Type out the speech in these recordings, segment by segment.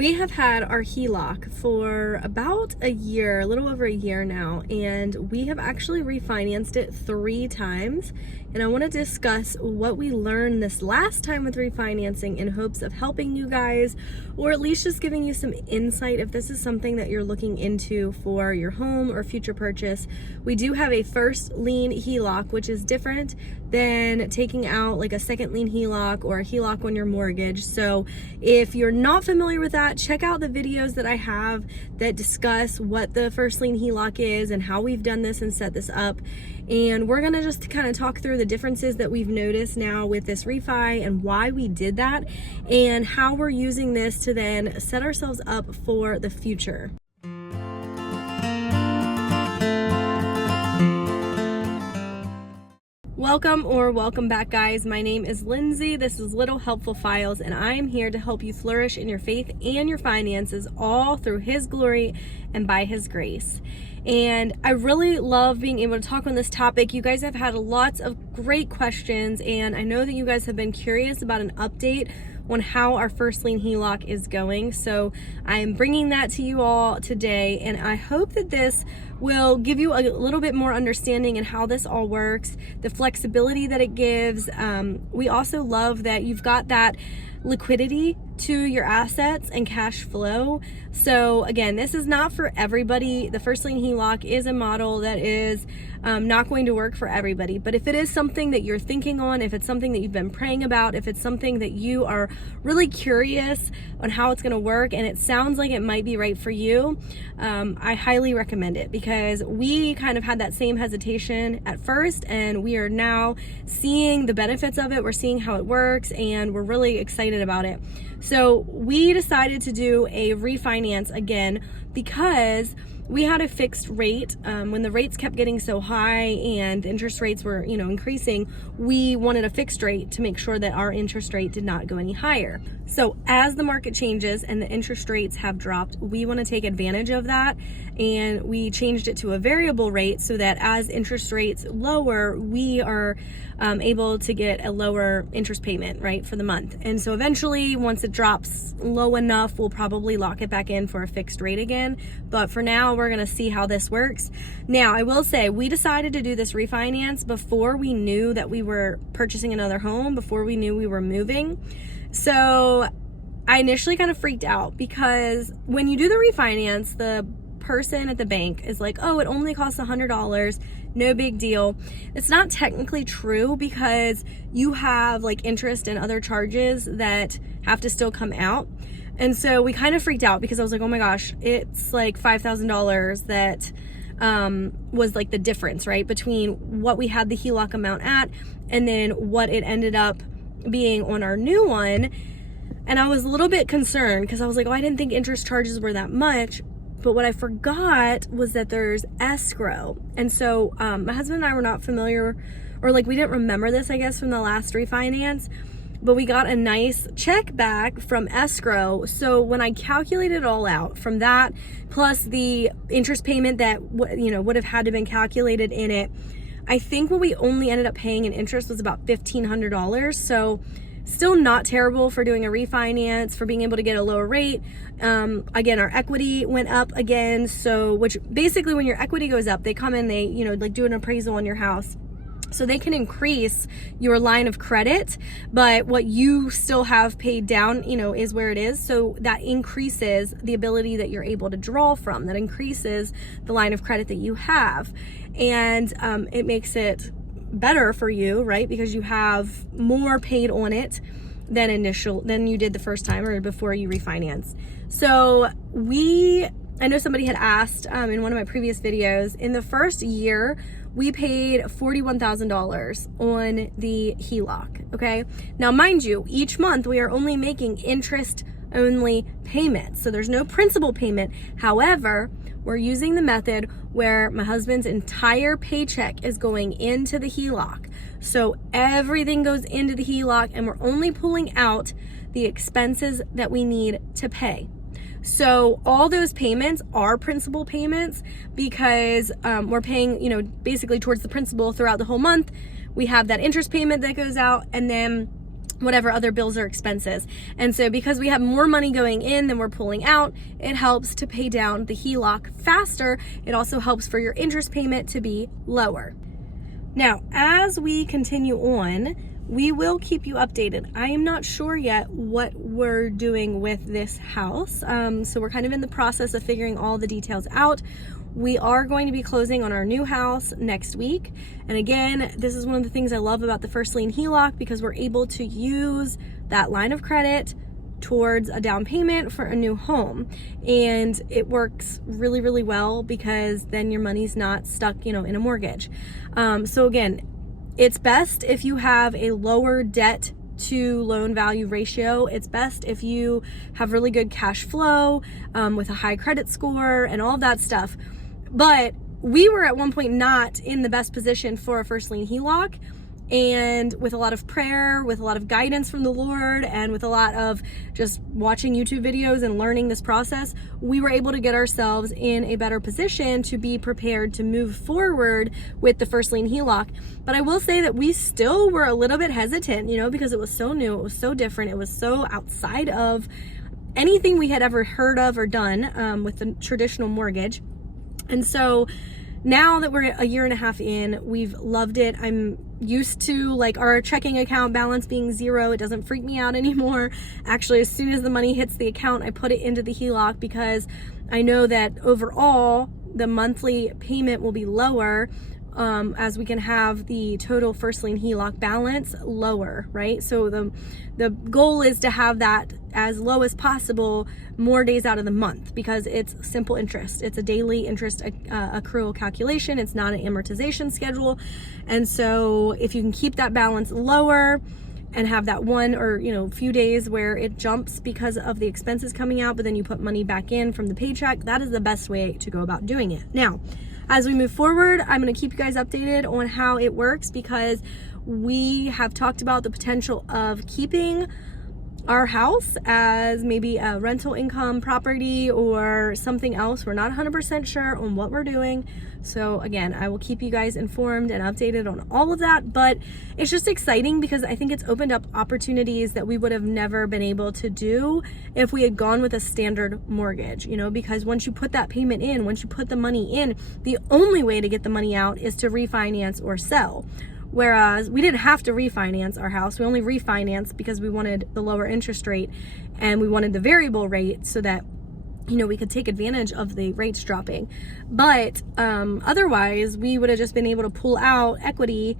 We have had our HELOC for about a year, a little over a year now, and we have actually refinanced it 3 times. And I want to discuss what we learned this last time with refinancing in hopes of helping you guys, or at least just giving you some insight if this is something that you're looking into for your home or future purchase. We do have a first lien HELOC, which is different than taking out like a second lien HELOC or a HELOC on your mortgage. So if you're not familiar with that, check out the videos that I have that discuss what the first lien HELOC is and how we've done this and set this up. And we're gonna just kind of talk through the differences that we've noticed now with this refi and why we did that and how we're using this to then set ourselves up for the future. Welcome back, guys. My name is Lindsay. This is Little Helpful Files, and I am here to help you flourish in your faith and your finances, all through His glory and by His grace. And I really love being able to talk on this topic. You guys have had lots of great questions, and I know that you guys have been curious about an update on how our first lien HELOC is going. So I am bringing that to you all today, and I hope that this will give you a little bit more understanding in how this all works, the flexibility that it gives. We also love that you've got that liquidity to your assets and cash flow. So again, this is not for everybody. The first lien HELOC is a model that is not going to work for everybody. But if it is something that you're thinking on, if it's something that you've been praying about, if it's something that you are really curious on how it's going to work and it sounds like it might be right for you, I highly recommend it, because we kind of had that same hesitation at first, and we are now seeing the benefits of it. We're seeing how it works, and we're really excited about it. So we decided to do a refinance again because we had a fixed rate. When the rates kept getting so high and interest rates were, increasing, we wanted a fixed rate to make sure that our interest rate did not go any higher. So as the market changes and the interest rates have dropped, we want to take advantage of that, and we changed it to a variable rate so that as interest rates lower, we are able to get a lower interest payment, right, for the month. And so eventually, once it drops low enough, we'll probably lock it back in for a fixed rate again. But for now, we're going to see how this works. Now, I will say, we decided to do this refinance before we knew that we were purchasing another home, before we knew we were moving. So I initially kind of freaked out, because when you do the refinance, the person at the bank is like, oh, it only costs $100, no big deal. It's not technically true, because you have like interest and other charges that have to still come out. And so we kind of freaked out, because I was like, oh my gosh, it's like $5,000 that was like the difference, right, between what we had the HELOC amount at and then what it ended up being on our new one. And I was a little bit concerned, because I was like, oh, I didn't think interest charges were that much. But what I forgot was that there's escrow. And so my husband and I were not familiar, or like we didn't remember this, I guess, from the last refinance, but we got a nice check back from escrow. So when I calculated it all out from that, plus the interest payment that would have had to been calculated in it, I think what we only ended up paying in interest was about $1,500. So still not terrible for doing a refinance, for being able to get a lower rate. Again, our equity went up again. So, which basically when your equity goes up, they come in, they, like do an appraisal on your house. So they can increase your line of credit, but what you still have paid down, is where it is. So that increases the ability that you're able to draw from. That increases the line of credit that you have. And it makes it better for you, right? Because you have more paid on it than you did the first time or before you refinance. So I know somebody had asked in one of my previous videos, in the first year, we paid $41,000 on the HELOC, okay? Now, mind you, each month we are only making interest-only payments, so there's no principal payment. However, we're using the method where my husband's entire paycheck is going into the HELOC. So everything goes into the HELOC, and we're only pulling out the expenses that we need to pay. So all those payments are principal payments, because we're paying, basically towards the principal throughout the whole month. We have that interest payment that goes out, and then whatever other bills or expenses. And so because we have more money going in than we're pulling out, it helps to pay down the HELOC faster. It also helps for your interest payment to be lower. Now, as we continue on, we will keep you updated. I am not sure yet what we're doing with this house. So we're kind of in the process of figuring all the details out. We are going to be closing on our new house next week. And again, this is one of the things I love about the first lien HELOC, because we're able to use that line of credit towards a down payment for a new home. And it works really, really well, because then your money's not stuck, in a mortgage. So again, it's best if you have a lower debt to loan value ratio. It's best if you have really good cash flow with a high credit score and all of that stuff. But we were at one point not in the best position for a first lien HELOC, and with a lot of prayer, with a lot of guidance from the Lord, and with a lot of just watching YouTube videos and learning this process, we were able to get ourselves in a better position to be prepared to move forward with the first lien HELOC. But I will say that we still were a little bit hesitant, because it was so new, it was so different, it was so outside of anything we had ever heard of or done with the traditional mortgage. And so now that we're a year and a half in, we've loved it. I'm used to our checking account balance being zero. It doesn't freak me out anymore. Actually, as soon as the money hits the account, I put it into the HELOC, because I know that overall the monthly payment will be lower as we can have the total first lien HELOC balance lower, right? So the goal is to have that as low as possible more days out of the month, because it's simple interest. It's a daily interest accrual calculation. It's not an amortization schedule. And so if you can keep that balance lower and have that one or few days where it jumps because of the expenses coming out, but then you put money back in from the paycheck, that is the best way to go about doing it. Now, as we move forward, I'm going to keep you guys updated on how it works, because we have talked about the potential of keeping our house as maybe a rental income property or something else. We're not 100% sure on what we're doing. So again, I will keep you guys informed and updated on all of that, but it's just exciting because I think it's opened up opportunities that we would have never been able to do if we had gone with a standard mortgage, because once you put that payment in, once you put the money in, the only way to get the money out is to refinance or sell. Whereas we didn't have to refinance our house. We only refinanced because we wanted the lower interest rate and we wanted the variable rate so that, we could take advantage of the rates dropping. But otherwise, we would have just been able to pull out equity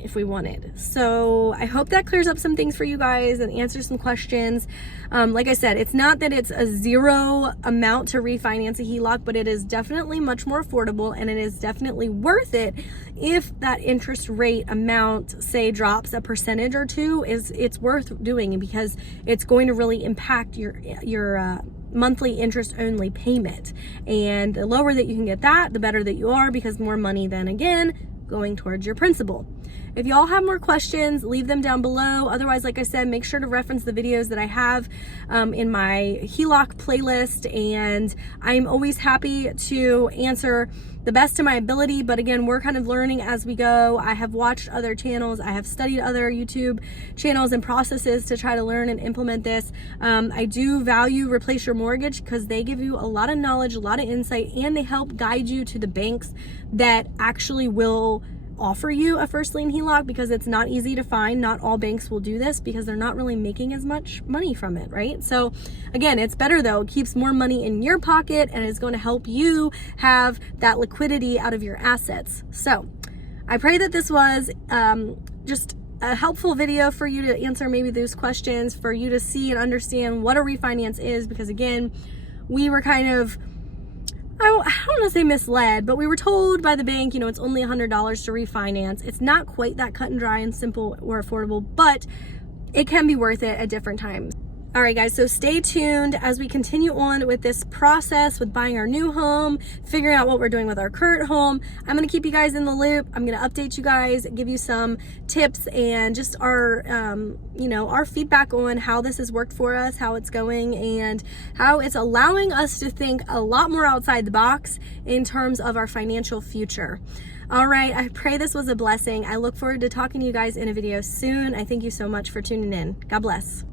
if we wanted. So I hope that clears up some things for you guys and answers some questions. Like I said, it's not that it's a zero amount to refinance a HELOC, but it is definitely much more affordable, and it is definitely worth it if that interest rate amount, say, drops a percentage or two. It's worth doing, because it's going to really impact your monthly interest only payment. And the lower that you can get that, the better that you are, because more money then again going towards your principal. If y'all have more questions, leave them down below. Otherwise, like I said, make sure to reference the videos that I have in my HELOC playlist, and I'm always happy to answer the best of my ability. But again, we're kind of learning as we go. I have watched other channels. I have studied other YouTube channels and processes to try to learn and implement this. I do value Replace Your Mortgage, because they give you a lot of knowledge, a lot of insight, and they help guide you to the banks that actually will offer you a first lien HELOC, because it's not easy to find. Not all banks will do this because they're not really making as much money from it, right? So again, it's better though. It keeps more money in your pocket and it's going to help you have that liquidity out of your assets. So I pray that this was just a helpful video for you to answer maybe those questions, for you to see and understand what a refinance is, because again, we were kind of, I don't want to say misled, but we were told by the bank, it's only $100 to refinance. It's not quite that cut and dry and simple or affordable, but it can be worth it at different times. All right, guys, so stay tuned as we continue on with this process with buying our new home, figuring out what we're doing with our current home. I'm going to keep you guys in the loop. I'm going to update you guys, give you some tips and just our, our feedback on how this has worked for us, how it's going, and how it's allowing us to think a lot more outside the box in terms of our financial future. All right, I pray this was a blessing. I look forward to talking to you guys in a video soon. I thank you so much for tuning in. God bless.